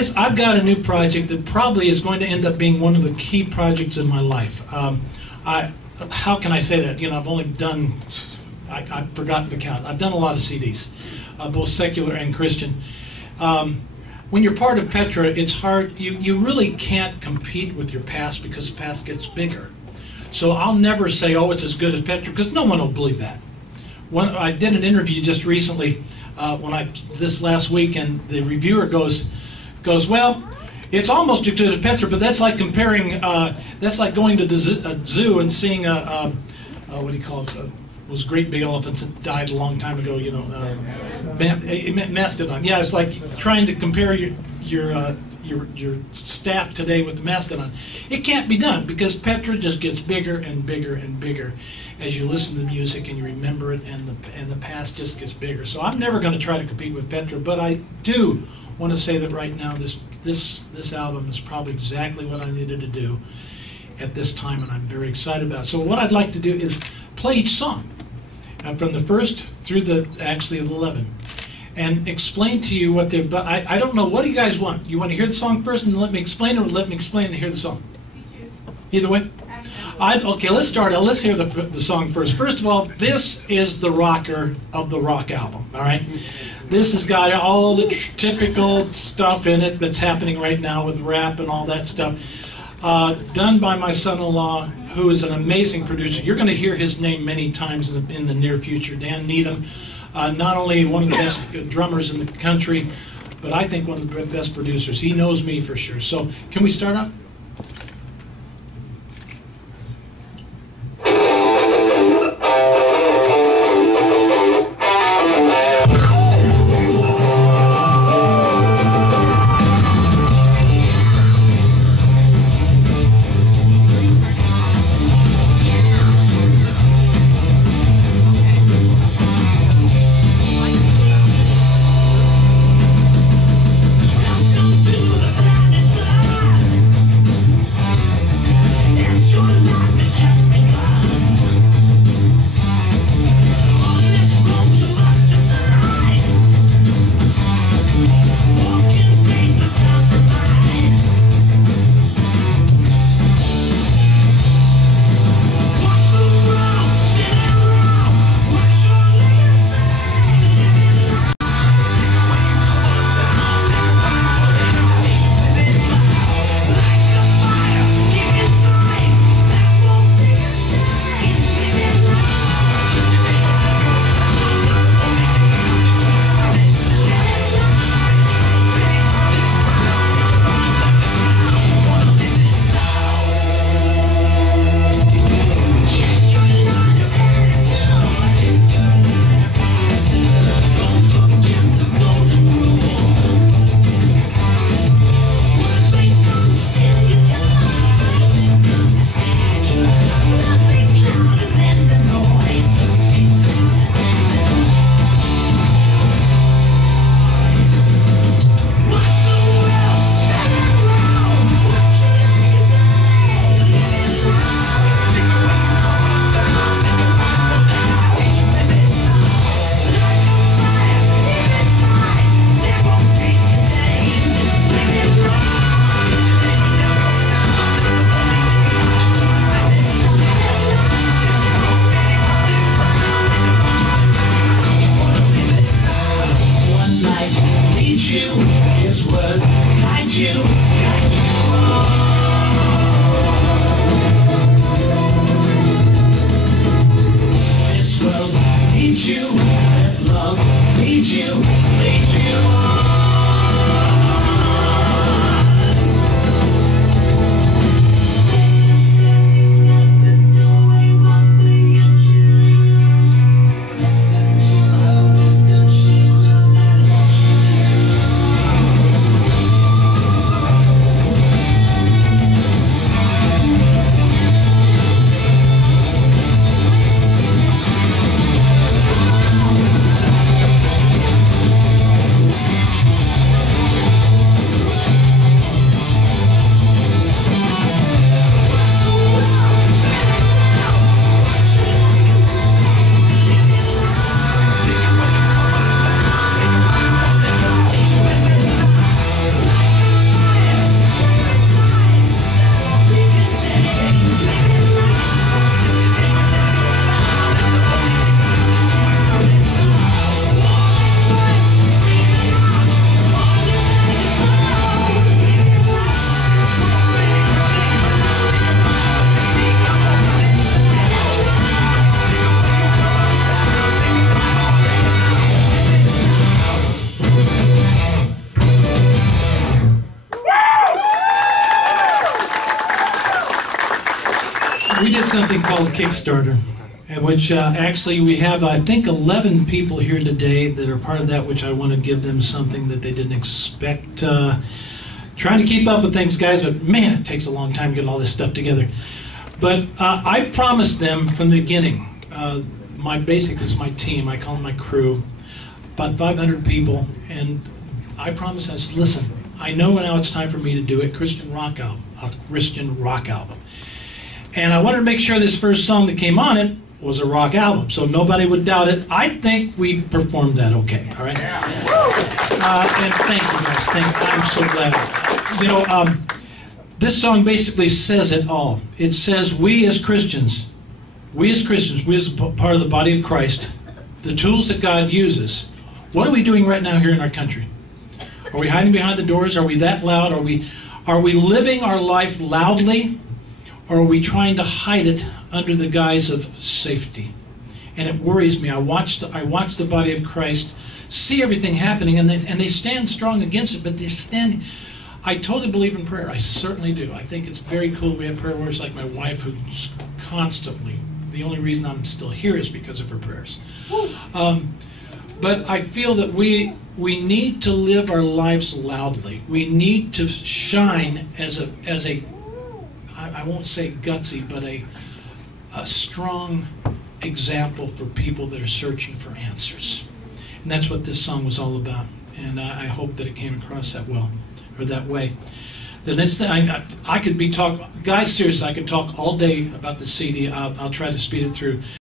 Guys, I've got a new project that probably is going to end up being one of the key projects in my life. How can I say that? You know, I've only done, I've forgotten to count. I've done a lot of CDs, both secular and Christian. When you're part of Petra, it's hard. You really can't compete with your past because the past gets bigger. So I'll never say, oh, it's as good as Petra, because no one will believe that. I did an interview just recently, this last week, and the reviewer goes, well, it's almost as good as Petra, but that's like comparing, that's like going to a zoo and seeing what do you call it? Those great big elephants that died a long time ago, you know, mastodon. Yeah, it's like trying to compare your staff today with the mastodon. It can't be done because Petra just gets bigger and bigger and bigger as you listen to music and you remember it, and the past just gets bigger. So I'm never going to try to compete with Petra, but I do want to say that right now this album is probably exactly what I needed to do at this time, and I'm very excited about it. So what I'd like to do is play each song from the first through the 11, and explain to you what they're. But I don't know. What do you guys want? You want to hear the song first and let me explain it, or let me explain and hear the song? Either way. Okay, let's start out. Let's hear the song first. First of all, this is the rocker of the rock album. All right. This has got all the typical stuff in it that's happening right now with rap and all that stuff. Done by my son-in-law, who is an amazing producer. You're going to hear his name many times in the near future. Dan Needham, not only one of the best drummers in the country, but I think one of the best producers. He knows me for sure. So can we start off? We did something called Kickstarter, in which actually we have, I think, 11 people here today that are part of that, which I want to give them something that they didn't expect. Trying to keep up with things, guys, but man, it takes a long time getting all this stuff together. But I promised them from the beginning, basically it's my team, I call them my crew, about 500 people, and I promised, I said, listen, I know now it's time for me to do a Christian rock album, And I wanted to make sure this first song that came on it was a rock album, so nobody would doubt it. I think we performed that okay, all right? Yeah. And thank you guys, I'm so glad. You know, this song basically says it all. It says we as Christians, we as part of the body of Christ, the tools that God uses, what are we doing right now here in our country? Are we hiding behind the doors? Are we that loud? Are we living our life loudly? Or are we trying to hide it under the guise of safety? And it worries me. I watch the body of Christ see everything happening, and they stand strong against it, but they stand. I totally believe in prayer. I certainly do. I think it's very cool. We have prayer warriors like my wife, who's constantly. The only reason I'm still here is because of her prayers. But I feel that we need to live our lives loudly. We need to shine as a I won't say gutsy, but a strong example for people that are searching for answers. And that's what this song was all about. And I hope that it came across that well, or that way. The next thing, I could be guys, seriously, I could talk all day about the CD. I'll try to speed it through.